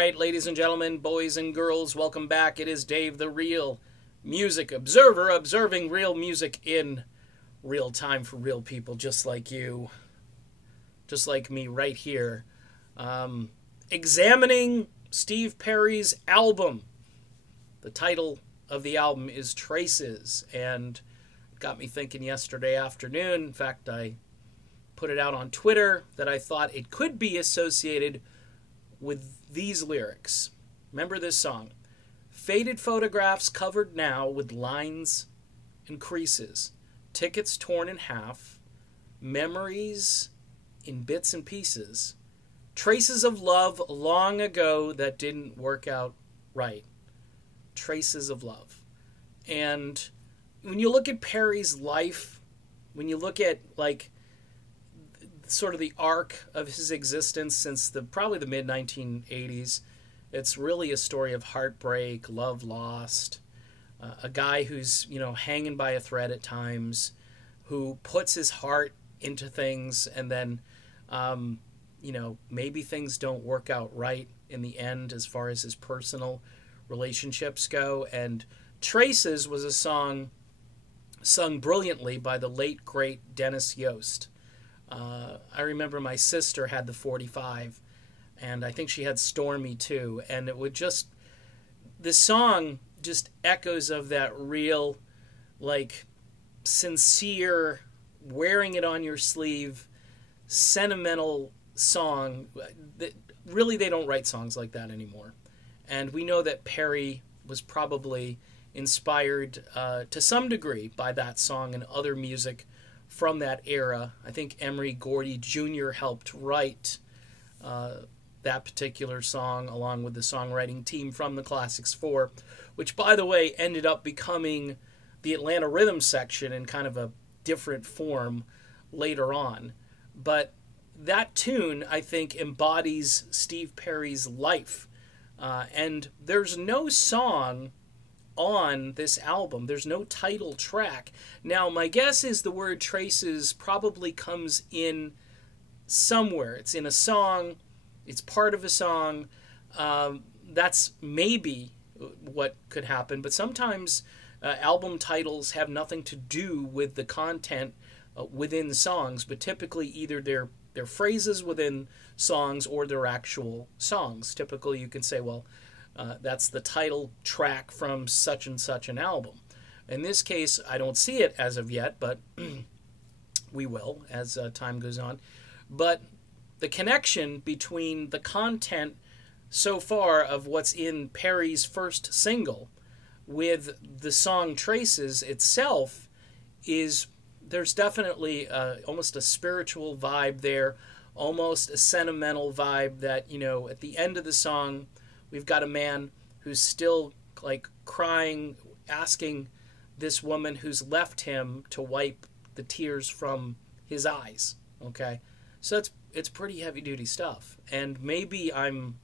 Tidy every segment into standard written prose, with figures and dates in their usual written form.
right, ladies and gentlemen, boys and girls, welcome back. It is Dave, the Real Music Observer, observing real music in real time for real people just like you, just like me right here. Examining Steve Perry's album. The title of the album is Traces, and it got me thinking yesterday afternoon. In fact, I put it out on Twitter that I thought it could be associated with these lyrics. Remember this song? Faded photographs covered now with lines and creases. Tickets torn in half. Memories in bits and pieces. Traces of love long ago that didn't work out right. Traces of love. And when you look at Perry's life, when you look at like sort of the arc of his existence since probably the mid-1980s, it's really a story of heartbreak, love lost, a guy who's, hanging by a thread at times, who puts his heart into things, and then, maybe things don't work out right in the end as far as his personal relationships go. And Traces was a song sung brilliantly by the late, great Dennis Yost. I remember my sister had the 45, and I think she had Stormy too, and it would this song just echoes of that real, sincere, wearing it on your sleeve, sentimental song. Really, they don't write songs like that anymore. And we know that Perry was probably inspired to some degree by that song and other music from that era. I think Emery Gordy Jr. helped write that particular song along with the songwriting team from the Classics 4, which, by the way, ended up becoming the Atlanta Rhythm section in kind of a different form later on. But that tune, I think, embodies Steve Perry's life. And there's no song on this album. There's no title track. Now, my guess is the word Traces probably comes in somewhere. It's in a song. It's part of a song. That's maybe what could happen. But sometimes album titles have nothing to do with the content within songs, but typically either they're phrases within songs or they're actual songs. Typically you can say, well, that's the title track from such and such an album. In this case, I don't see it as of yet, but we will as time goes on. But the connection between the content so far of what's in Perry's first single with the song Traces itself is, there's definitely almost a spiritual vibe there, almost a sentimental vibe that, at the end of the song, we've got a man who's still crying, asking this woman who's left him to wipe the tears from his eyes. Okay, so it's pretty heavy duty stuff, and maybe I'm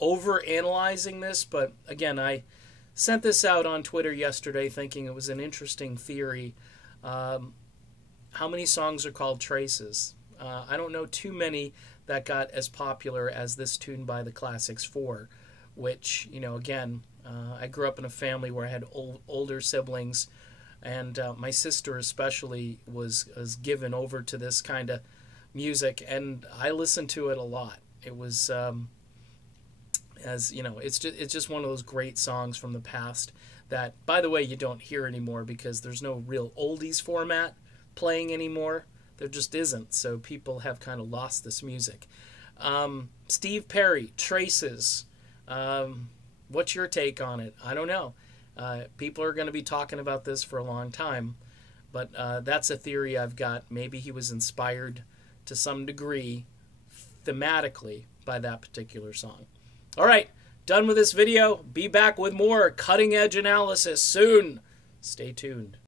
over analyzing this, but again, I sent this out on Twitter yesterday thinking it was an interesting theory. How many songs are called Traces? I don't know too many that got as popular as this tune by the Classics 4, which, again, I grew up in a family where I had older siblings, and my sister especially was given over to this kind of music, and I listened to it a lot. It was, it's just one of those great songs from the past that, by the way, you don't hear anymore because there's no real oldies format playing anymore. There just isn't, so people have kind of lost this music. Steve Perry, Traces. What's your take on it? I don't know. People are going to be talking about this for a long time, but that's a theory I've got. Maybe he was inspired to some degree thematically by that particular song. All right, done with this video. Be back with more cutting edge analysis soon. Stay tuned.